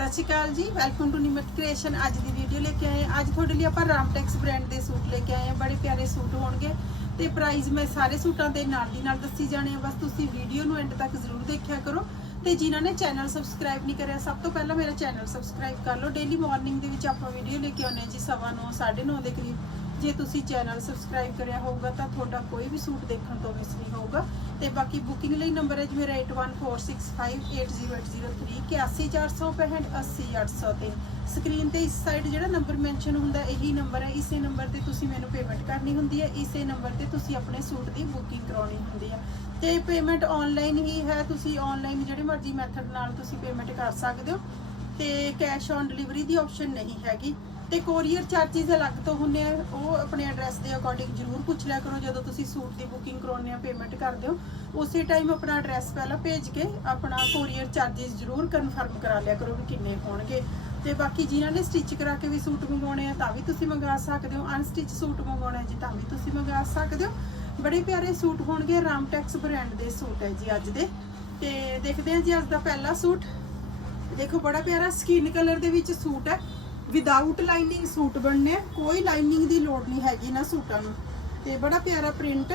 ਸਤਿ ਸ਼੍ਰੀ ਅਕਾਲ ਜੀ। Welcome to ਨਿਮਟ creation ਅੱਜ ਦੀ ਵੀਡੀਓ ਲੈ ਕੇ ਆਏ ਅੱਜ ਤੁਹਾਡੇ ਲਈ ਆਪਾਂ ਰਾਮਟੈਕਸ ਬ੍ਰਾਂਡ ਦੇ ਸੂਟ ਲੈ ਕੇ ਆਏ ਹਾਂ। ਬੜੇ ਪਿਆਰੇ ਸੂਟ ਹੋਣਗੇ। ਤੇ ਪ੍ਰਾਈਸ ਮੈਂ ਸਾਰੇ ਸੂਟਾਂ ਦੇ ਨਾਲ ਦੀ ਨਾਲ ਦੱਸੀ ਜਾਣੇ ਆ ਬਸ ਤੁਸੀਂ ਵੀਡੀਓ ਨੂੰ ਐਂਡ ਤੱਕ ਜ਼ਰੂਰ ਦੇਖਿਆ ਕਰੋ। ਤੇ ਜਿਨ੍ਹਾਂ ਨੇ ਚੈਨਲ ਸਬਸਕ੍ਰਾਈਬ ਨਹੀਂ ਕਰਿਆ ਸਭ ਤੋਂ ਪਹਿਲਾਂ ਮੇਰਾ ਚੈਨਲ ਸਬਸਕ੍ਰਾਈਬ ਕਰ ਲਓ। ਡੇਲੀ ਮਾਰਨਿੰਗ ਦੇ ਵਿੱਚ ਆਪਾਂ ਵੀਡੀਓ ਲੈ ਕੇ ਆਉਂਦੇ ਹਾਂ ਜੀ ਸਵਾ ਨੌ, ਦੇ ਕਰੀਬ। ਜੇ ਤੁਸੀਂ ਚੈਨਲ ਸਬਸਕ੍ਰਾਈਬ ਕਰਿਆ ਹੋਊਗਾ ਤਾਂ ਤੁਹਾਡਾ ਕੋਈ ਵੀ ਸੂਟ ਦੇਖਣ ਤੋਂ ਮਿਸ ਨਹੀਂ ਹੋਊਗਾ। ਤੇ ਬਾਕੀ ਬੁਕਿੰਗ ਲਈ ਨੰਬਰ ਹੈ ਜੀ ਮੇਰਾ 8146580803 81465 80803 ਸਕਰੀਨ ਤੇ ਇਸ ਸਾਈਡ ਜਿਹੜਾ ਨੰਬਰ ਮੈਂਸ਼ਨ ਹੁੰਦਾ, ਇਹੀ ਨੰਬਰ ਹੈ। ਇਸੇ ਨੰਬਰ ਤੇ ਤੁਸੀਂ ਮੈਨੂੰ ਪੇਮੈਂਟ ਕਰਨੀ ਹੁੰਦੀ ਹੈ। ਇਸੇ ਨੰਬਰ ਤੇ ਤੁਸੀਂ ਆਪਣੇ ਸੂਟ ਦੀ ਬੁਕਿੰਗ ਕਰਾਉਣੀ ਹੁੰਦੀ ਹੈ। ਤੇ ਪੇਮੈਂਟ ਆਨਲਾਈਨ ਹੀ ਹੈ। ਤੁਸੀਂ ਆਨਲਾਈਨ ਜਿਹੜੇ ਮਰਜ਼ੀ ਮੈਥਡ ਨਾਲ ਤੁਸੀਂ ਪੇਮੈਂਟ ਕਰ ਸਕਦੇ ਹੋ। ਤੇ ਕੈਸ਼ ਔਨ ਡਿਲੀਵਰੀ ਦੀ ਆਪਸ਼ਨ ਨਹੀਂ ਹੈਗੀ। ਤੇ ਕੋਰੀਅਰ ਚਾਰजेस ਅਲੱਗ ਤੋਂ ਹੁੰਨੇ ਆ, ਉਹ ਆਪਣੇ ਐਡਰੈਸ ਦੇ ਅਕੋਰਡਿੰਗ ਜਰੂਰ ਪੁੱਛ ਲਿਆ ਕਰੋ, ਜਦੋਂ ਤੁਸੀਂ ਸੂਟ ਦੀ ਬੁਕਿੰਗ ਕਰਾਉਣੇ ਆ ਪੇਮੈਂਟ ਕਰਦੇ ਹੋ, ਉਸੇ ਟਾਈਮ ਆਪਣਾ ਐਡਰੈਸ ਪਹਿਲਾਂ ਭੇਜ ਕੇ ਆਪਣਾ ਕੋਰੀਅਰ ਚਾਰजेस ਜਰੂਰ ਕਨਫਰਮ ਕਰਾ ਲਿਆ ਕਰੋ ਵੀ ਕਿੰਨੇ ਹੋਣਗੇ ਤੇ ਬਾਕੀ ਜਿਨ੍ਹਾਂ ਨੇ ਸਟਿਚ ਕਰਾ ਕੇ ਵੀ ਸੂਟ ਮੰਗਵਾਉਣੇ ਆ, ਤਾਂ ਵੀ ਤੁਸੀਂ ਮੰਗਾ ਸਕਦੇ ਹੋ। ਅਨਸਟਿਚ ਸੂਟ ਮੰਗਵਾਉਣਾ ਜੀ, ਤਾਂ ਵੀ ਤੁਸੀਂ ਮੰਗਾ ਸਕਦੇ ਹੋ। ਬੜੇ ਪਿਆਰੇ ਸੂਟ ਹੋਣਗੇ ਰਾਮ ਟੈਕਸ ਬ੍ਰਾਂਡ ਦੇ ਸੂਟ ਹੈ ਜੀ ਅੱਜ ਦੇ। ਤੇ ਦੇਖਦੇ ਹਾਂ ਜੀ ਅੱਜ ਦਾ ਪਹਿਲਾ ਸੂਟ। ਦੇਖੋ, ਬੜਾ ਪਿਆਰਾ ਸਕਿਨ ਕਲਰ ਦੇ ਵਿੱਚ ਸੂਟ ਹੈ। ਵਿਦਆਊਟ ਲਾਈਨਿੰਗ ਸੂਟ ਬਣਨੇ, ਕੋਈ ਲਾਈਨਿੰਗ ਦੀ ਲੋੜ ਨਹੀਂ ਹੈਗੀ ਨਾ ਸੂਟਾਂ ਨੂੰ। ਤੇ ਬੜਾ ਪਿਆਰਾ ਪ੍ਰਿੰਟ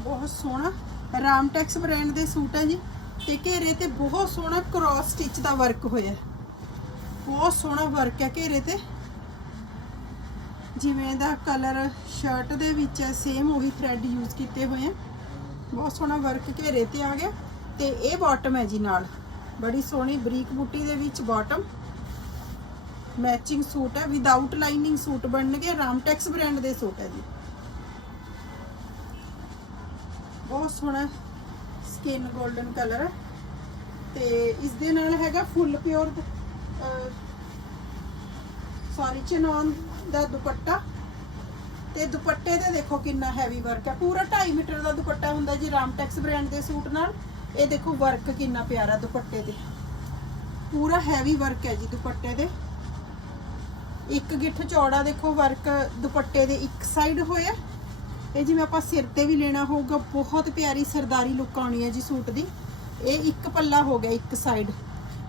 ਬਹੁਤ ਸੋਹਣਾ ਰਾਮਟੈਕਸ ਬ੍ਰਾਂਡ ਦੇ ਸੂਟ ਹੈ ਜੀ। ਤੇ ਘੇਰੇ ਤੇ ਬਹੁਤ ਸੋਹਣਾ ਕ੍ਰਾਸ ਸਟਿਚ ਦਾ ਵਰਕ ਹੋਇਆ। ਬਹੁਤ ਸੋਹਣਾ ਵਰਕ ਹੈ ਘੇਰੇ ਤੇ। ਜਿਵੇਂ ਦਾ ਕਲਰ ਸ਼ਰਟ ਦੇ ਵਿੱਚ ਹੈ ਸੇਮ ਉਹੀ ਥ੍ਰੈਡ ਯੂਜ਼ ਕੀਤੇ ਹੋਏ ਆ। ਬਹੁਤ ਸੋਹਣਾ ਵਰਕ ਘੇਰੇ ਤੇ ਆ ਗਿਆ। ਤੇ ਇਹ ਬਾਟਮ ਹੈ ਜੀ ਨਾਲ। ਬੜੀ ਸੋਹਣੀ ਬਰੀਕ ਬੂਟੀ ਦੇ ਵਿੱਚ ਬਾਟਮ ਮੈਚਿੰਗ ਸੂਟ ਹੈ ਵਿਦਆਊਟ ਲਾਈਨਿੰਗ ਸੂਟ ਬਣਨਗੇ ਰਾਮਟੈਕਸ ਬ੍ਰਾਂਡ ਦੇ ਸੂਟ ਹੈ ਜੀ। ਬਹੁਤ ਸੋਹਣਾ ਸਕਿਨ 골ਡਨ ਕਲਰ ਤੇ ਇਸ ਦੇ ਨਾਲ ਹੈਗਾ ਫੁੱਲ ਪਿਓਰ ਸੌਰੀ ਚਨੌਨ ਦਾ ਦੁਪੱਟਾ। ਤੇ ਦੁਪੱਟੇ ਤੇ ਦੇਖੋ ਕਿੰਨਾ ਹੈਵੀ ਵਰਕ ਹੈ। ਪੂਰਾ 2.5 ਮੀਟਰ ਦਾ ਦੁਪੱਟਾ ਹੁੰਦਾ ਜੀ ਰਾਮਟੈਕਸ ਬ੍ਰਾਂਡ ਦੇ ਸੂਟ ਨਾਲ। ਇਹ ਦੇਖੋ ਵਰਕ ਕਿੰਨਾ ਪਿਆਰਾ ਦੁਪੱਟੇ ਤੇ। ਪੂਰਾ ਹੈਵੀ ਵਰਕ ਹੈ ਜੀ ਦੁਪੱਟੇ ਦੇ। ਇੱਕ ਗਿੱਠ ਚੌੜਾ ਦੇਖੋ, ਵਰਕ ਦੁਪੱਟੇ ਦੇ ਇੱਕ ਸਾਈਡ ਹੋਇਆ। ਇਹ ਜਿਵੇਂ ਆਪਾਂ ਸਿਰ ਤੇ ਵੀ ਲੈਣਾ ਹੋਊਗਾ, ਬਹੁਤ ਪਿਆਰੀ ਸਰਦਾਰੀ ਲੁੱਕ ਆਉਣੀ ਹੈ ਜੀ ਸੂਟ ਦੀ। ਇਹ ਇੱਕ ਪੱਲਾ ਹੋ ਗਿਆ ਇੱਕ ਸਾਈਡ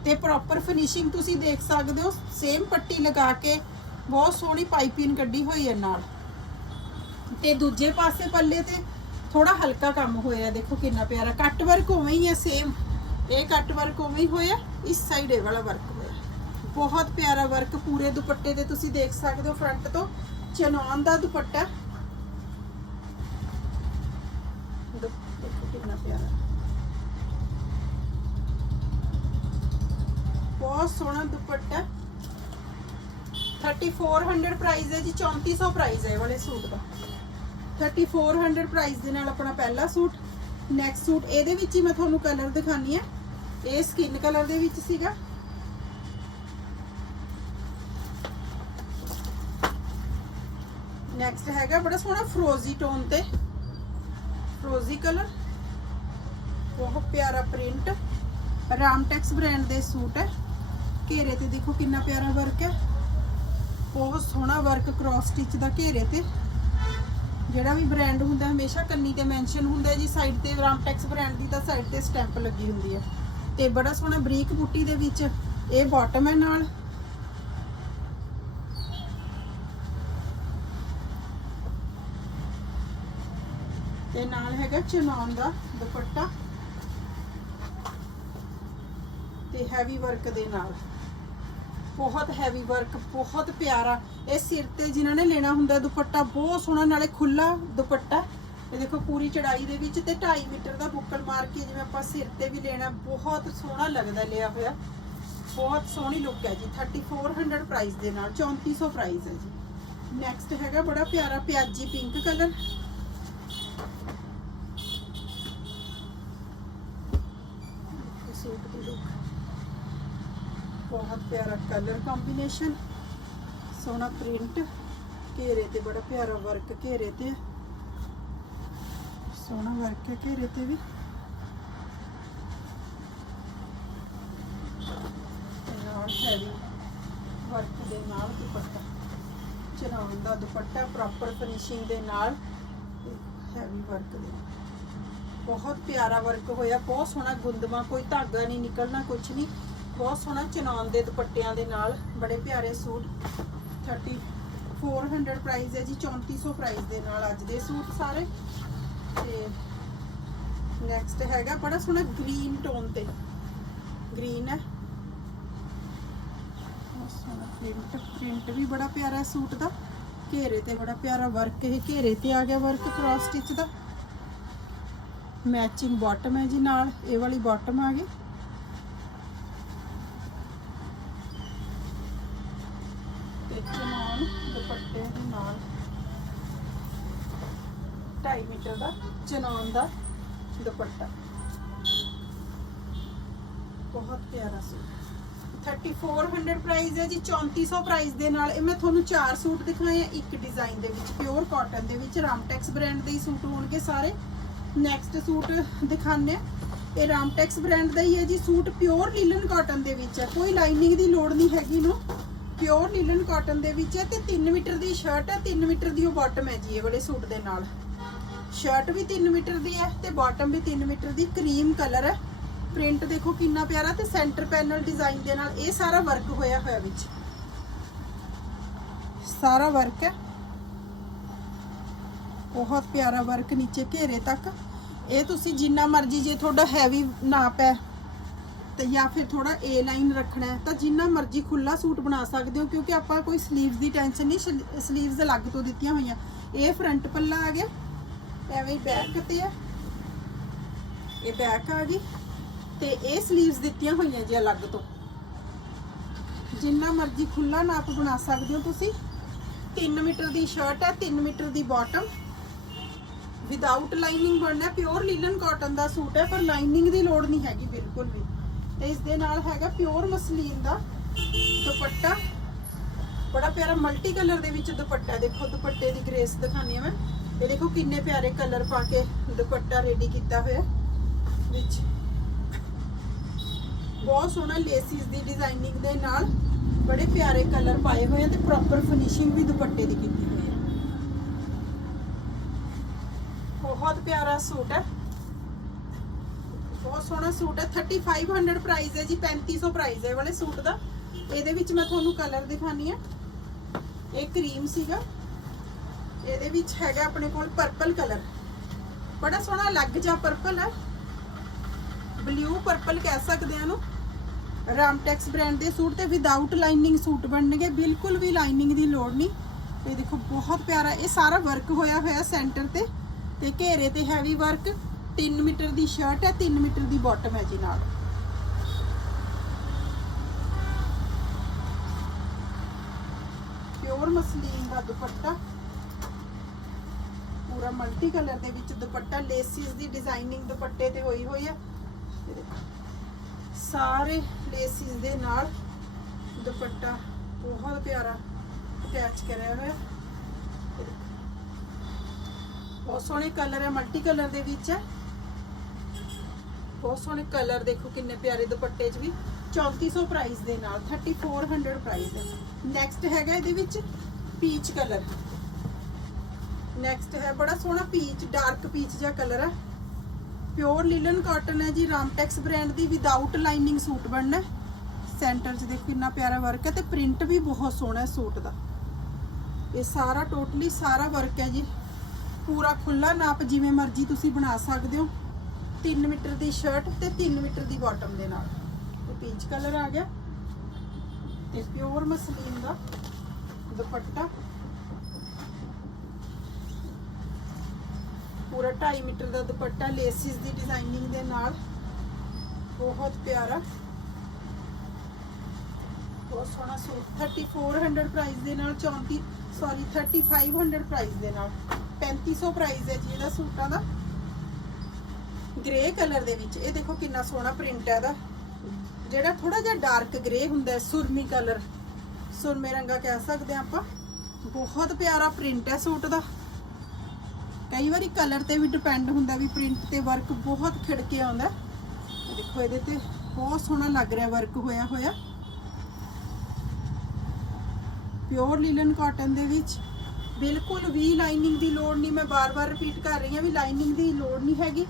ਤੇ ਪ੍ਰੋਪਰ ਫਿਨਿਸ਼ਿੰਗ ਤੁਸੀਂ ਦੇਖ ਸਕਦੇ ਹੋ ਸੇਮ ਪੱਟੀ ਲਗਾ ਕੇ ਬਹੁਤ ਸੋਹਣੀ ਪਾਈਪਿੰਗ ਕੱਢੀ ਹੋਈ ਹੈ ਨਾਲ। ਤੇ ਦੂਜੇ ਪਾਸੇ ਪੱਲੇ ਤੇ ਥੋੜਾ ਹਲਕਾ ਕੰਮ ਹੋਇਆ, ਦੇਖੋ ਕਿੰਨਾ ਪਿਆਰਾ। ਕੱਟ ਵਰਕ ਉਵੇਂ ਹੀ ਹੈ ਸੇਮ ਇਹ ਕੱਟ ਵਰਕ ਉਵੇਂ ਹੀ ਹੋਇਆ, ਇਸ ਸਾਈਡ ਇਹ ਵਾਲਾ ਵਰਕ ਬਹੁਤ ਪਿਆਰਾ ਵਰਕ ਪੂਰੇ ਦੁਪੱਟੇ ਤੇ ਤੁਸੀਂ ਦੇਖ ਸਕਦੇ ਹੋ ਫਰੰਟ ਤੋਂ। ਚਨੌਨ ਦਾ ਦੁਪੱਟਾ। ਕਿੰਨਾ ਪਿਆਰਾ। ਬਹੁਤ ਸੋਹਣਾ ਦੁਪੱਟਾ। 3400 ਪ੍ਰਾਈਸ ਹੈ ਜੀ 3400 ਪ੍ਰਾਈਸ ਹੈ ਇਹ ਵਾਲੇ ਸੂਟ ਦਾ। 3400 ਪ੍ਰਾਈਸ ਦੇ ਨਾਲ ਆਪਣਾ ਪਹਿਲਾ ਸੂਟ ਨੈਕਸਟ ਸੂਟ, ਇਹਦੇ ਵਿੱਚ ਹੀ ਮੈਂ ਤੁਹਾਨੂੰ ਕਲਰ ਦਿਖਾਨੀ ਹੈ। ਇਹ ਸਕਿਨ ਕਲਰ ਦੇ ਵਿੱਚ ਸੀਗਾ। ਨੈਕਸਟ ਹੈਗਾ ਬੜਾ ਸੋਹਣਾ ਫਰੋਜ਼ੀ ਟੋਨ ਤੇ। ਫਰੋਜ਼ੀ ਕਲਰ ਬਹੁਤ ਪਿਆਰਾ ਪ੍ਰਿੰਟ ਰਾਮਟੈਕਸ ਬ੍ਰਾਂਡ ਦੇ ਸੂਟ ਹੈ। ਘੇਰੇ ਤੇ ਦੇਖੋ ਕਿੰਨਾ ਪਿਆਰਾ ਵਰਕ ਹੈ। ਬਹੁਤ ਸੋਹਣਾ ਵਰਕ ਕ੍ਰਾਸ ਸਟਿਚ ਦਾ ਘੇਰੇ ਤੇ। ਜਿਹੜਾ ਵੀ ਬ੍ਰਾਂਡ ਹੁੰਦਾ ਹਮੇਸ਼ਾ ਕੰਨੀ ਤੇ ਮੈਂਸ਼ਨ ਹੁੰਦਾ ਜੀ ਸਾਈਡ ਤੇ ਰਾਮਟੈਕਸ ਬ੍ਰਾਂਡ ਦੀ ਤਾਂ ਸਾਈਡ ਤੇ ਸਟੈਂਪ ਲੱਗੀ ਹੁੰਦੀ ਹੈ। ਤੇ ਬੜਾ ਸੋਹਣਾ ਬਰੀਕ ਬੂਟੀ ਦੇ ਵਿੱਚ ਇਹ ਬਾਟਮ ਹੈ ਨਾਲ। ਤੇ ਨਾਲ ਹੈਗਾ ਚਨੌਨ ਦਾ ਦੁਪੱਟਾ ਤੇ ਹੈਵੀ ਵਰਕ ਦੇ ਨਾਲ। ਬਹੁਤ ਹੈਵੀ ਵਰਕ ਬਹੁਤ ਪਿਆਰਾ। ਇਹ ਸਿਰ ਤੇ ਜਿਨ੍ਹਾਂ ਨੇ ਲੈਣਾ ਹੁੰਦਾ ਦੁਪੱਟਾ, ਬਹੁਤ ਸੋਹਣਾ, ਨਾਲੇ ਖੁੱਲਾ ਦੁਪੱਟਾ। ਇਹ ਦੇਖੋ ਪੂਰੀ ਚੜਾਈ ਦੇ ਵਿੱਚ ਤੇ 2.5 ਮੀਟਰ ਦਾ ਬੁੱਕਲ ਮਾਰ ਕੇ ਜਿਵੇਂ ਆਪਾਂ ਸਿਰ ਤੇ ਵੀ ਲੈਣਾ, ਬਹੁਤ ਸੋਹਣਾ ਲੱਗਦਾ ਲਿਆ ਹੋਇਆ। ਬਹੁਤ ਸੋਹਣੀ ਲੁੱਕ ਹੈ ਜੀ 3400 ਪ੍ਰਾਈਸ ਦੇ ਨਾਲ 3400 ਪ੍ਰਾਈਸ ਹੈ ਜੀ। ਨੈਕਸਟ ਹੈਗਾ ਬੜਾ ਪਿਆਰਾ ਪਿਆਜੀ ਪਿੰਕ ਕਲਰ ਸੂਟ ਦੀ ਲੁੱਕ ਬਹੁਤ ਪਿਆਰਾ ਕਲਰ ਕੰਬੀਨੇਸ਼ਨ ਸੋਹਣਾ ਪ੍ਰਿੰਟ ਘੇਰੇ ਤੇ ਬੜਾ ਪਿਆਰਾ ਵਰਕ ਘੇਰੇ ਤੇ। ਸੋਹਣਾ ਵਰਕ ਹੈ ਘੇਰੇ ਤੇ ਵੀ। ਨਾਲ ਹੈਵੀ ਵਰਕ ਦੇ ਨਾਲ ਦੁਪੱਟਾ। ਚਨਾਉਣ ਦਾ ਦੁਪੱਟਾ ਪ੍ਰੋਪਰ ਫਿਨਿਸ਼ਿੰਗ ਦੇ ਨਾਲ ਹੈਵੀ ਵਰਕ ਦੇ ਨਾਲ। ਬਹੁਤ ਪਿਆਰਾ ਵਰਕ ਹੋਇਆ, ਬਹੁਤ ਸੋਹਣਾ ਗੁੰਦਮਾ, ਕੋਈ ਧਾਗਾ ਨਹੀਂ ਨਿਕਲਣਾ ਕੁਝ ਨਹੀਂ। ਬਹੁਤ ਸੋਹਣਾ ਚਨਾਨ ਦੇ ਦੁਪੱਟਿਆਂ ਦੇ ਨਾਲ ਬੜੇ ਪਿਆਰੇ ਸੂਟ। 30 400 ਪ੍ਰਾਈਸ ਹੈ ਜੀ 3400 ਪ੍ਰਾਈਸ ਦੇ ਨਾਲ ਅੱਜ ਦੇ ਸੂਟ ਸਾਰੇ। ਤੇ ਨੈਕਸਟ ਹੈਗਾ ਬੜਾ ਸੋਹਣਾ ਗ੍ਰੀਨ ਟੋਨ ਤੇ। ਗ੍ਰੀਨ ਹੈ। ਬਹੁਤ ਸੋਹਣਾ ਪ੍ਰਿੰਟ ਪ੍ਰਿੰਟ ਵੀ ਬੜਾ ਪਿਆਰਾ ਸੂਟ ਦਾ। ਘੇਰੇ ਤੇ ਬੜਾ ਪਿਆਰਾ ਵਰਕ ਇਹ ਘੇਰੇ ਤੇ ਆ ਗਿਆ ਵਰਕ ਕ੍ਰਾਸ ਸਟਿਚ ਦਾ। ਮੈਚਿੰਗ ਬਾਟਮ ਹੈ ਜੀ ਨਾਲ, ਇਹ ਵਾਲੀ ਬਾਟਮ ਆ ਗਈ ਤੇ ਚਨਾਨ ਦੁਪੱਟੇ ਦੇ ਨਾਲ 2.5 ਮੀਟਰ ਦਾ ਚਨਾਨ ਦਾ ਦੁਪੱਟਾ। ਬਹੁਤ ਪਿਆਰਾ ਸੂਟ। 3400 ਪ੍ਰਾਈਸ ਹੈ ਜੀ 3400 ਪ੍ਰਾਈਸ ਦੇ ਨਾਲ। ਇਹ ਮੈਂ ਤੁਹਾਨੂੰ ਚਾਰ ਸੂਟ ਦਿਖਾਏ ਆ, ਇੱਕ ਡਿਜ਼ਾਈਨ ਦੇ ਵਿੱਚ ਪਿਓਰ ਕਾਟਨ ਦੇ ਵਿੱਚ ਰਾਮਟੈਕਸ ਬ੍ਰਾਂਡ ਦੇ ਹੀ ਸੂਟ ਹੋਣਗੇ ਸਾਰੇ। ਨੈਕਸਟ ਸੂਟ ਦਿਖਾਣੇ ਇਹ ਰਾਮਟੈਕਸ ਬ੍ਰਾਂਡ ਦਾ ਹੀ ਹੈ ਜੀ, ਸੂਟ ਪਿਓਰ ਲੀਲਨ ਕਾਟਨ ਦੇ ਵਿੱਚ ਹੈ। ਕੋਈ ਲਾਈਨਿੰਗ ਦੀ ਲੋੜ ਨਹੀਂ ਹੈਗੀ ਨੂੰ ਪਿਓਰ ਲੀਲਨ ਕਾਟਨ ਦੇ ਵਿੱਚ ਹੈ ਤੇ 3 ਮੀਟਰ ਦੀ ਸ਼ਰਟ ਹੈ 3 ਮੀਟਰ ਦੀ ਉਹ ਬਾਟਮ ਹੈ ਜੀ, ਇਹ ਵਾਲੇ ਸੂਟ ਦੇ ਨਾਲ। ਸ਼ਰਟ ਵੀ 3 ਮੀਟਰ ਦੀ ਹੈ ਤੇ ਬਾਟਮ ਵੀ 3 ਮੀਟਰ ਦੀ ਕਰੀਮ ਕਲਰ ਹੈ। ਪ੍ਰਿੰਟ ਦੇਖੋ ਕਿੰਨਾ ਪਿਆਰਾ ਤੇ ਸੈਂਟਰ ਪੈਨਲ ਡਿਜ਼ਾਈਨ ਦੇ ਨਾਲ ਇਹ ਸਾਰਾ ਵਰਕ ਹੋਇਆ ਹੋਇਆ ਵਿੱਚ। ਸਾਰਾ ਵਰਕ ਹੈ। ਬਹੁਤ ਪਿਆਰਾ ਵਰਕ ਨੀਚੇ ਘੇਰੇ ਤੱਕ। ਇਹ ਤੁਸੀਂ ਜਿੰਨਾ ਮਰਜ਼ੀ ਜੇ ਤੁਹਾਡਾ ਹੈਵੀ ਨਾਪ ਹੈ ਤੇ ਜਾਂ ਫਿਰ ਥੋੜਾ ਏ ਲਾਈਨ ਰੱਖਣਾ ਤਾਂ ਜਿੰਨਾ ਮਰਜ਼ੀ ਖੁੱਲਾ ਸੂਟ ਬਣਾ ਸਕਦੇ ਹੋ, ਕਿਉਂਕਿ ਆਪਾਂ ਕੋਈ 슬ੀਵਸ ਦੀ ਟੈਨਸ਼ਨ ਨਹੀਂ 슬ੀਵਸ ਅਲੱਗ ਤੋਂ ਦਿੱਤੀਆਂ ਹੋਈਆਂ। ਇਹ ਫਰੰਟ ਪੱਲਾ ਆ ਗਿਆ। ਐਵੇਂ ਹੀ ਬੈਕ ਤੇ ਹੈ ਇਹ ਬੈਕ ਆ ਗਈ ਤੇ ਇਹ 슬ੀਵਸ ਦਿੱਤੀਆਂ ਹੋਈਆਂ ਜੀ ਅਲੱਗ ਤੋਂ। ਜਿੰਨਾ ਮਰਜ਼ੀ ਖੁੱਲਾ ਨਾਪ ਬਣਾ ਸਕਦੇ ਹੋ ਤੁਸੀਂ। 3 ਮੀਟਰ ਦੀ ਸ਼ਰਟ ਹੈ 3 ਮੀਟਰ ਦੀ ਬਾਟਮ ਵਿਦਆਊਟ ਲਾਈਨਿੰਗ ਬਣਨਾ ਪਿਓਰ ਲੀਲਨ ਕਾਟਨ ਦਾ ਸੂਟ ਹੈ, ਪਰ ਲਾਈਨਿੰਗ ਦੀ ਲੋੜ ਨਹੀਂ ਹੈਗੀ ਬਿਲਕੁਲ ਵੀ। ਤੇ ਇਸ ਦੇ ਨਾਲ ਹੈਗਾ ਪਿਓਰ ਮਸਲੀਨ ਦਾ ਦੁਪੱਟਾ। ਬੜਾ ਪਿਆਰਾ ਮਲਟੀ ਕਲਰ ਦੇ ਵਿੱਚ ਦੁਪੱਟਾ, ਦੇਖੋ ਦੁਪੱਟੇ ਦੀ ਗ੍ਰੇਸ ਦਿਖਾਣੀ ਆ ਮੈਂ। ਇਹ ਦੇਖੋ ਕਿੰਨੇ ਪਿਆਰੇ ਕਲਰ ਪਾ ਕੇ ਦੁਪੱਟਾ ਰੈਡੀ ਕੀਤਾ ਹੋਇਆ। ਵਿੱਚ। ਬਹੁਤ ਸੋਹਣਾ ਲੇਸਿਸ ਦੀ ਡਿਜ਼ਾਈਨਿੰਗ ਦੇ ਨਾਲ ਬੜੇ ਪਿਆਰੇ ਕਲਰ ਪਾਏ ਹੋਏ ਆ ਤੇ ਪ੍ਰੋਪਰ ਫਿਨਿਸ਼ਿੰਗ ਵੀ ਦੁਪੱਟੇ ਦੀ ਕੀਤੀ ਹੋਈ ਹੈ ਬਹੁਤ ਪਿਆਰਾ ਸੂਟ ਹੈ ਬਹੁਤ ਸੋਹਣਾ ਸੂਟ ਹੈ 3500 ਪ੍ਰਾਈਸ ਹੈ ਜੀ 3500 ਪ੍ਰਾਈਸ ਹੈ ਵਾਲੇ ਸੂਟ ਦਾ। ਇਹਦੇ ਵਿੱਚ ਮੈਂ ਤੁਹਾਨੂੰ ਕਲਰ ਦਿਖਾਨੀ ਆ। ਇਹ ਕਰੀਮ ਸੀਗਾ। ਇਹਦੇ ਵਿੱਚ ਹੈਗਾ ਆਪਣੇ ਕੋਲ ਪਰਪਲ ਕਲਰ ਬੜਾ ਸੋਹਣਾ ਅਲੱਗ ਜਿਹਾ ਪਰਪਲ ਹੈ ਬਲੂ ਪਰਪਲ ਕਹਿ ਸਕਦੇ ਆ ਨੂੰ ਰਾਮਟੈਕਸ ਬ੍ਰਾਂਡ ਦੇ ਸੂਟ ਤੇ ਵਿਦਆਊਟ ਲਾਈਨਿੰਗ ਸੂਟ ਬਣਨਗੇ। ਬਿਲਕੁਲ ਵੀ ਲਾਈਨਿੰਗ ਦੀ ਲੋੜ ਨਹੀਂ। ਇਹ ਦੇਖੋ, ਬਹੁਤ ਪਿਆਰਾ। ਇਹ ਸਾਰਾ ਵਰਕ ਹੋਇਆ ਹੋਇਆ ਸੈਂਟਰ ਤੇ। ਤੇ ਘੇਰੇ ਤੇ ਹੈਵੀ ਵਰਕ 3 ਮੀਟਰ ਦੀ ਸ਼ਰਟ ਹੈ 3 ਮੀਟਰ ਦੀ ਬਾਟਮ ਹੈ ਜੀ ਨਾਲ। ਪਿਓਰ ਮਸਲੀਨ ਦਾ ਦੁਪੱਟਾ। ਪੂਰਾ ਮਲਟੀ ਕਲਰ ਦੇ ਵਿੱਚ ਦੁਪੱਟਾ ਲੇਸਿਸ ਦੀ ਡਿਜ਼ਾਈਨਿੰਗ ਦੁਪੱਟੇ ਤੇ ਹੋਈ ਹੋਈ ਹੈ ਸਾਰੇ ਲੇਸਿਸ ਦੇ ਨਾਲ ਦੁਪੱਟਾ ਬਹੁਤ ਪਿਆਰਾ ਅਟੈਚ ਕਰਿਆ ਹੋਇਆ। ਬਹੁਤ ਸੋਹਣੇ ਕਲਰ ਹੈ ਮਲਟੀ ਕਲਰ ਦੇ ਵਿੱਚ ਹੈ ਬਹੁਤ ਸੋਹਣੇ ਕਲਰ ਦੇਖੋ ਕਿੰਨੇ ਪਿਆਰੇ ਦੁਪੱਟੇ 'ਚ ਵੀ। 3400 ਪ੍ਰਾਈਸ ਦੇ ਨਾਲ 3400 ਪ੍ਰਾਈਸ ਹੈ ਨੈਕਸਟ ਹੈਗਾ ਇਹਦੇ ਵਿੱਚ ਪੀਚ ਕਲਰ ਨੈਕਸਟ ਹੈ, ਬੜਾ ਸੋਹਣਾ ਪੀਚ ਡਾਰਕ ਪੀਚ ਜਿਹਾ ਕਲਰ ਹੈ। ਪਿਓਰ ਲਿਲਨ ਕਾਟਨ ਹੈ ਜੀ ਰਾਮਟੈਕਸ ਬ੍ਰਾਂਡ ਦੀ ਵਿਦਆਊਟ ਲਾਈਨਿੰਗ ਸੂਟ ਬਣਨਾ ਸੈਂਟਰ 'ਚ ਦੇਖੋ ਕਿੰਨਾ ਪਿਆਰਾ ਵਰਕ ਹੈ ਤੇ ਪ੍ਰਿੰਟ ਵੀ ਬਹੁਤ ਸੋਹਣਾ ਹੈ ਸੂਟ ਦਾ। ਇਹ ਸਾਰਾ ਟੋਟਲੀ ਸਾਰਾ ਵਰਕ ਹੈ ਜੀ। ਪੂਰਾ ਖੁੱਲਾ ਨਾਪ ਜਿਵੇਂ ਮਰਜ਼ੀ ਤੁਸੀਂ ਬਣਾ ਸਕਦੇ ਹੋ। 3 ਮੀਟਰ ਦੀ ਸ਼ਰਟ ਤੇ 3 ਮੀਟਰ ਦੀ ਬਾਟਮ ਦੇ ਨਾਲ। ਤੇ ਪੀਚ ਕਲਰ ਆ ਗਿਆ। ਤੇ ਪਿਓਰ ਮਸਲੀਨ ਦਾ ਦੁਪੱਟਾ। ਪੂਰਾ 2.5 ਮੀਟਰ ਦਾ ਦੁਪੱਟਾ ਲੇਸਿਸ ਦੀ ਡਿਜ਼ਾਈਨਿੰਗ ਦੇ ਨਾਲ। ਬਹੁਤ ਪਿਆਰਾ। ਬਹੁਤ ਸੋਹਣਾ ਸੂਟ। 3400 ਪ੍ਰਾਈਸ ਦੇ ਨਾਲ 34 ਸੌਰੀ 3500 ਪ੍ਰਾਈਸ ਦੇ ਨਾਲ। 3500 ਪ੍ਰਾਈਸ ਹੈ ਜੀ ਇਹਦਾ ਸੂਟਾਂ ਦਾ। ਗ੍ਰੇ ਕਲਰ ਦੇ ਵਿੱਚ। ਇਹ ਦੇਖੋ ਕਿੰਨਾ ਸੋਹਣਾ ਪ੍ਰਿੰਟ ਹੈ ਇਹਦਾ। ਜਿਹੜਾ ਥੋੜਾ ਜਿਹਾ ਡਾਰਕ ਗ੍ਰੇ ਹੁੰਦਾ ਸੁਰਮੀ ਕਲਰ ਸੁਰਮੇ ਰੰਗਾ ਕਹਿ ਸਕਦੇ ਹਾਂ ਆਪਾਂ। ਬਹੁਤ ਪਿਆਰਾ ਪ੍ਰਿੰਟ ਹੈ ਸੂਟ ਦਾ। ਕਈ ਵਾਰੀ ਕਲਰ ਤੇ ਵੀ ਡਿਪੈਂਡ ਹੁੰਦਾ ਵੀ ਪ੍ਰਿੰਟ ਤੇ ਵਰਕ ਬਹੁਤ ਖਿੜ ਕੇ ਆਉਂਦਾ ਦੇਖੋ ਇਹਦੇ ਤੇ ਬਹੁਤ ਸੋਹਣਾ ਲੱਗ ਰਿਹਾ ਵਰਕ ਹੋਇਆ ਹੋਇਆ। ਪਿਓਰ ਲੀਲਨ ਕਾਟਨ ਦੇ ਵਿੱਚ ਬਿਲਕੁਲ ਵੀ ਲਾਈਨਿੰਗ ਦੀ ਲੋੜ ਨਹੀਂ, ਮੈਂ ਬਾਰ-ਬਾਰ ਰਿਪੀਟ ਕਰ ਰਹੀ ਹਾਂ ਵੀ ਲਾਈਨਿੰਗ ਦੀ ਲੋੜ ਨਹੀਂ ਹੈਗੀ।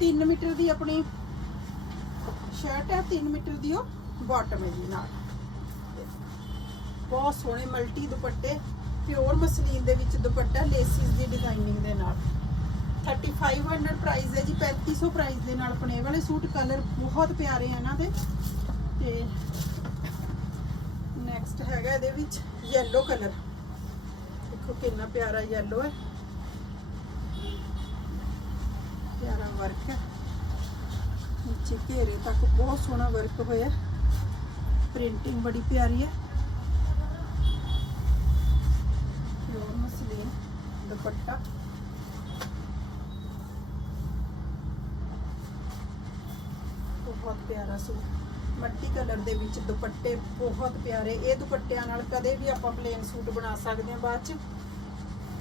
3 ਮੀਟਰ ਦੀ ਆਪਣੀ ਸ਼ਰਟ ਹੈ 3 ਮੀਟਰ ਦੀ ਉਹ ਬਾਟਮ ਹੈ ਜੀ ਨਾਲ। ਬਹੁਤ ਸੋਹਣੇ ਮਲਟੀ ਦੁਪੱਟੇ। ਪਿਓਰ ਮਸਲੀਨ ਦੇ ਵਿੱਚ ਦੁਪੱਟਾ ਲੇਸਿਸ ਦੀ ਡਿਜ਼ਾਈਨਿੰਗ ਦੇ ਨਾਲ। 3500 ਪ੍ਰਾਈਸ ਹੈ ਜੀ 3500 ਪ੍ਰਾਈਸ ਦੇ ਨਾਲ ਆਪਣੇ ਵਾਲੇ ਸੂਟ। ਕਲਰ ਬਹੁਤ ਪਿਆਰੇ ਆ ਇਹਨਾਂ ਦੇ। ਤੇ ਨੈਕਸਟ ਹੈਗਾ ਇਹਦੇ ਵਿੱਚ yellow ਕਲਰ ਦੇਖੋ ਕਿੰਨਾ ਪਿਆਰਾ yellow ਹੈ। ਪਿਆਰਾ ਵਰਕ ਹੈ। ਨੀਚੇ ਘੇਰੇ ਤੱਕ ਬਹੁਤ ਸੋਹਣਾ ਵਰਕ ਹੋਇਆ। ਪ੍ਰਿੰਟਿੰਗ ਬੜੀ ਪਿਆਰੀ ਹੈ ਪਿਓਰ ਮਸਲੀਨ ਦੁਪੱਟਾ। ਬਹੁਤ ਪਿਆਰਾ ਸੂਟ। ਮੱਟੀ ਕਲਰ ਦੇ ਵਿੱਚ ਦੁਪੱਟੇ ਬਹੁਤ ਪਿਆਰੇ। ਇਹ ਦੁਪੱਟਿਆਂ ਨਾਲ ਕਦੇ ਵੀ ਆਪਾਂ ਪਲੇਨ ਸੂਟ ਬਣਾ ਸਕਦੇ ਹਾਂ। ਬਾਅਦ ਚ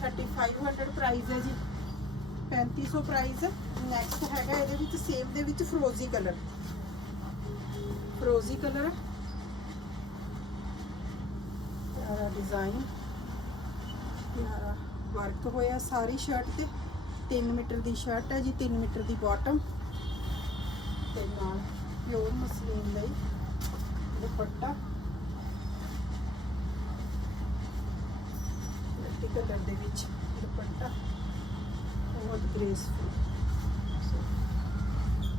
3500 ਪ੍ਰਾਈਸ ਹੈ ਜੀ। 3500 ਪ੍ਰਾਈਸ ਨੈਕਸਟ ਹੈਗਾ ਇਹਦੇ ਵਿੱਚ ਸੇਮ ਦੇ ਵਿੱਚ ਫਰੋਜ਼ੀ ਕਲਰ ਫਰੋਜ਼ੀ ਕਲਰ ਪਿਆਰਾ ਡਿਜ਼ਾਈਨ ਪਿਆਰਾ ਵਰਕ ਹੋਇਆ ਸਾਰੀ ਸ਼ਰਟ ਤੇ। 3 ਮੀਟਰ ਦੀ ਸ਼ਰਟ ਹੈ ਜੀ 3 ਮੀਟਰ ਦੀ ਬਾਟਮ ਤੇ ਨਾਲ ਪਿਓਰ ਮਸਲੀਨ ਲਈ ਦੁਪੱਟਾ। ਮਲਟੀ ਕਲਰ ਦੇ ਵਿੱਚ ਦੁਪੱਟਾ। ਬਹੁਤ ਗ੍ਰੇਸਫੁਲ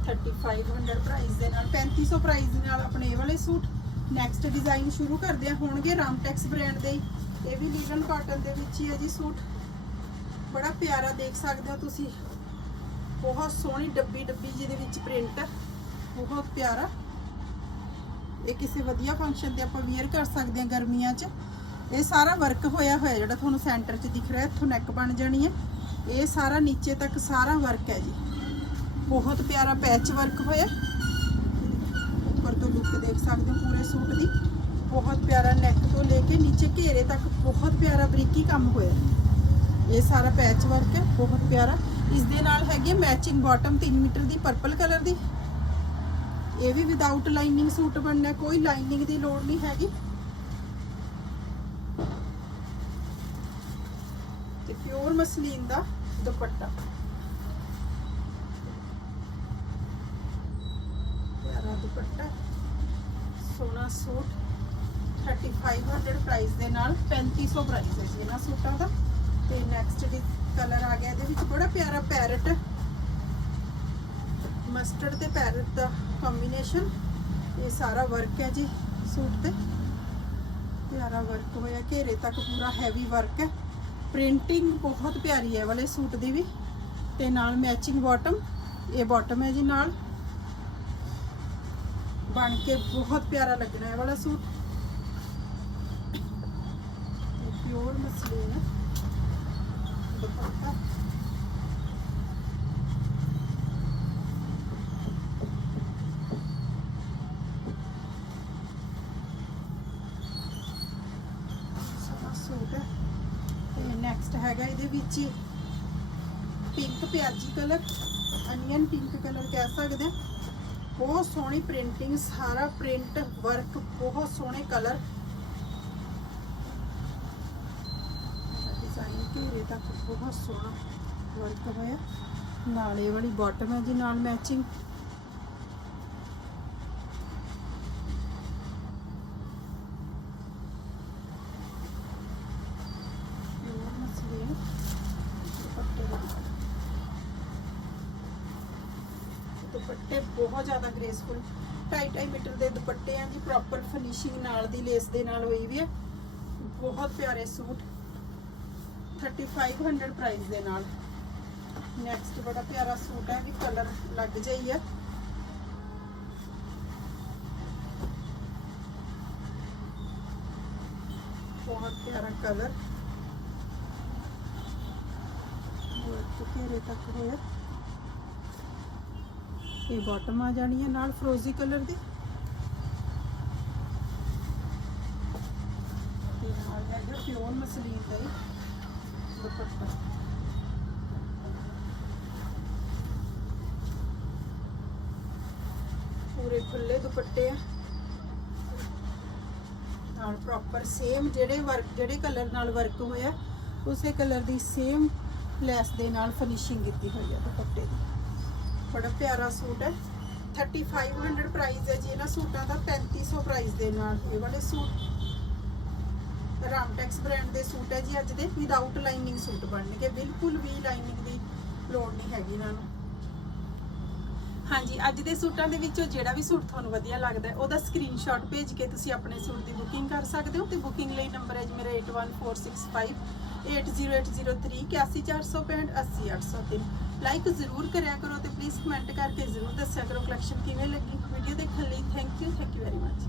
3500 ਪ੍ਰਾਈਸ ਦੇ ਨਾਲ 3500 ਪ੍ਰਾਈਸ ਦੇ ਨਾਲ ਆਪਣੇ ਇਹ ਵਾਲੇ ਸੂਟ। ਨੈਕਸਟ ਡਿਜ਼ਾਈਨ ਸ਼ੁਰੂ ਕਰਦੇ ਆ ਹੋਣਗੇ ਰਾਮਟੈਕਸ ਬ੍ਰਾਂਡ ਦੇ ਇਹ ਵੀ ਲੀਲਨ ਕਾਟਨ ਦੇ ਵਿੱਚ ਹੀ ਹੈ ਜੀ ਸੂਟ। ਬੜਾ ਪਿਆਰਾ ਦੇਖ ਸਕਦੇ ਹੋ ਤੁਸੀਂ। ਬਹੁਤ ਸੋਹਣੀ ਡੱਬੀ ਡੱਬੀ ਜਿਹਦੇ ਵਿੱਚ ਪ੍ਰਿੰਟ ਬਹੁਤ ਪਿਆਰਾ। ਇਹ ਕਿਸੇ ਵਧੀਆ ਫੰਕਸ਼ਨ ਤੇ ਆਪਾਂ ਵੇਅਰ ਕਰ ਸਕਦੇ ਹਾਂ ਗਰਮੀਆਂ 'ਚ। ਇਹ ਸਾਰਾ ਵਰਕ ਹੋਇਆ ਹੋਇਆ ਜਿਹੜਾ ਤੁਹਾਨੂੰ ਸੈਂਟਰ 'ਚ ਦਿਖ ਰਿਹਾ, ਇੱਥੋਂ ਨੈਕ ਬਣ ਜਾਣੀ ਹੈ। ਇਹ ਸਾਰਾ ਨੀਚੇ ਤੱਕ ਸਾਰਾ ਵਰਕ ਹੈ ਜੀ। ਬਹੁਤ ਪਿਆਰਾ ਪੈਚ ਵਰਕ ਹੋਇਆ। ਉੱਪਰ ਤੋਂ ਲੁੱਕ ਦੇਖ ਸਕਦੇ ਹੋ ਪੂਰੇ ਸੂਟ ਦੀ। ਬਹੁਤ ਪਿਆਰਾ ਨੈਕ ਤੋਂ ਲੈ ਕੇ ਨੀਚੇ ਘੇਰੇ ਤੱਕ ਬਹੁਤ ਪਿਆਰਾ ਬਰੀਕੀ ਕੰਮ ਹੋਇਆ। ਇਹ ਸਾਰਾ ਪੈਚ ਵਰਕ ਹੈ, ਬਹੁਤ ਪਿਆਰਾ। ਇਸ ਦੇ ਨਾਲ ਹੈਗੀ ਮੈਚਿੰਗ ਬਾਟਮ 3 ਮੀਟਰ ਦੀ ਪਰਪਲ ਕਲਰ ਦੀ। ਇਹ ਵੀ ਵਿਦਆਊਟ ਲਾਈਨਿੰਗ ਸੂਟ ਬਣਨਾ, ਕੋਈ ਲਾਈਨਿੰਗ ਦੀ ਲੋੜ ਨਹੀਂ ਹੈਗੀ। ਤੇ ਪਿਓਰ ਮਸਲੀਨ ਦਾ ਦੁਪੱਟਾ। ਪਿਆਰਾ ਦੁਪੱਟਾ। ਸੋਹਣਾ ਸੂਟ। 3500 ਪ੍ਰਾਈਸ ਦੇ ਨਾਲ 3500 ਪ੍ਰਾਈਸ ਹੈ ਜੀ ਇਹਨਾਂ ਸੂਟਾਂ ਦਾ। ਤੇ ਕਲਰ ਆ ਗਿਆ, ਇਹਦੇ ਵਿੱਚ ਬੜਾ ਪਿਆਰਾ ਪੈਰਟ ਮਸਟਰਡ ਤੇ ਪੈਰਟ ਦਾ ਕੰਬੀਨੇਸ਼ਨ ਇਹ ਸਾਰਾ ਵਰਕ ਹੈ ਜੀ ਸੂਟ ਤੇ। ਪਿਆਰਾ ਵਰਕ ਹੋਇਆ, ਘੇਰੇ ਤੱਕ ਪੂਰਾ ਹੈਵੀ ਵਰਕ ਹੈ। ਪ੍ਰਿੰਟਿੰਗ ਬਹੁਤ ਪਿਆਰੀ ਹੈ ਵਾਲੇ ਸੂਟ ਦੀ ਵੀ। ਤੇ ਨਾਲ ਮੈਚਿੰਗ ਬਾਟਮ ਇਹ ਬਾਟਮ ਹੈ ਜੀ ਨਾਲ। ਬਣ ਕੇ ਬਹੁਤ ਪਿਆਰਾ ਲੱਗਣਾ ਹੈ ਵਾਲਾ ਸੂਟ। ਪਿਓਰ ਮਸਲੀਨ ਹੈ ਦੁਪੱਟਾ ਸੋਹਣਾ ਸੂਟ ਹੈ ਤੇ ਨੈਕਸਟ ਹੈਗਾ ਵਿੱਚ ਪਿੰਕ ਪਿਆਜੀ ਕਲਰ ਅਨੀਅਨ ਪਿੰਕ ਕਲਰ ਕਹਿ ਸਕਦੇ ਹਾਂ। ਬਹੁਤ ਸੋਹਣੀ ਪ੍ਰਿੰਟਿੰਗ ਸਾਰਾ ਪ੍ਰਿੰਟ ਵਰਕ ਬਹੁਤ ਸੋਹਣੇ ਕਲਰ ਡਿਜ਼ਾਈਨ ਘੇਰੇ ਤੱਕ ਬਹੁਤ ਸੋਹਣਾ ਵਰਕ ਹੋਇਆ। ਨਾਲੇ ਵਾਲੀ ਬਾਟਮ ਹੈ ਜੀ, ਨਾਲ ਮੈਚਿੰਗ ਪਿਓਰ ਮਸਲੀਨ ਦੁਪੱਟੇ ਦਾ ਦੁਪੱਟੇ ਬਹੁਤ ਜ਼ਿਆਦਾ ਗ੍ਰੇਸਫੁਲ 2.5 ਮੀਟਰ ਦੇ ਜੀ ਪ੍ਰੋਪਰ ਫਿਨਿਸ਼ਿੰਗ ਨਾਲ ਦੀ ਲੇਸ ਦੇ ਨਾਲ ਹੋਈ ਵੀ ਹੈ ਬਹੁਤ ਪਿਆਰੇ ਸੂਟ। 3500 ਪ੍ਰਾਈਸ ਦੇ ਨਾਲ। ਨੈਕਸਟ ਬੜਾ ਪਿਆਰਾ ਸੂਟ ਹੈ ਵੀ ਕਲਰ ਲੱਗ ਜਾਈ ਹੈ ਬਹੁਤ ਪਿਆਰਾ ਕਲਰ ਬਹੁਤ ਘੇਰੇ ਤੱਕ ਹੋਇਆ ਇਹ ਬਾਟਮ ਆ ਜਾਣੀ ਹੈ ਨਾਲ ਫਰੋਜ਼ੀ ਕਲਰ ਦੀ ਤੇ ਨਾਲ ਹੈਗਾ ਪਿਓਰ ਮਸਲੀਨ ਦਾ ਹੀ ਦੁਪੱਟਾ ਪੂਰੇ ਖੁੱਲੇ ਦੁਪੱਟੇ ਆ। ਨਾਲ ਪ੍ਰੋਪਰ ਸੇਮ ਜਿਹੜੇ ਵਰਕ ਜਿਹੜੇ ਕਲਰ ਨਾਲ ਵਰਕ ਹੋਇਆ, ਉਸੇ ਕਲਰ ਦੀ ਸੇਮ ਲੈਸ ਦੇ ਨਾਲ ਫਿਨਿਸ਼ਿੰਗ ਕੀਤੀ ਹੋਈ ਹੈ ਦੁਪੱਟੇ ਦੀ। ਬੜਾ ਪਿਆਰਾ ਸੂਟ ਹੈ। 3500 ਪ੍ਰਾਈਸ ਹੈ ਜੀ। ਇਹਨਾਂ ਸੂਟਾਂ ਦਾ 3500 ਪ੍ਰਾਈਸ ਦੇ ਨਾਲ। ਇਹ ਵਾਲੇ ਸੂਟ ਰਾਮਟੈਕਸ ਬ੍ਰਾਂਡ ਦੇ ਸੂਟ ਹੈ ਜੀ ਅੱਜ ਦੇ ਵਿਦਆਊਟ ਲਾਈਨਿੰਗ ਸੂਟ ਬਣਨਗੇ, ਬਿਲਕੁਲ ਵੀ ਲਾਈਨਿੰਗ ਦੀ ਲੋੜ ਨਹੀਂ ਹੈਗੀ ਇਹਨਾਂ ਨੂੰ। ਹਾਂਜੀ, ਅੱਜ ਦੇ ਸੂਟਾਂ ਦੇ ਵਿੱਚੋਂ ਜਿਹੜਾ ਵੀ ਸੂਟ ਤੁਹਾਨੂੰ ਵਧੀਆ ਲੱਗਦਾ ਹੈ, ਉਹਦਾ ਸਕਰੀਨਸ਼ਾਟ ਭੇਜ ਕੇ ਤੁਸੀਂ ਆਪਣੇ ਸੂਟ ਦੀ ਬੁਕਿੰਗ ਕਰ ਸਕਦੇ ਹੋ ਤੇ ਬੁਕਿੰਗ ਲਈ ਨੰਬਰ ਹੈ ਜੀ ਮੇਰਾ 8146580803 81465 80803 ਲਾਈਕ ਜ਼ਰੂਰ ਕਰਿਆ ਕਰੋ ਤੇ ਪਲੀਜ਼ ਕਮੈਂਟ ਕਰਕੇ ਜ਼ਰੂਰ ਦੱਸਿਆ ਕਰੋ ਕਲੈਕਸ਼ਨ ਕਿਵੇਂ ਲੱਗੀ। ਵੀਡੀਓ ਦੇਖਣ ਲਈ thank you thank you very much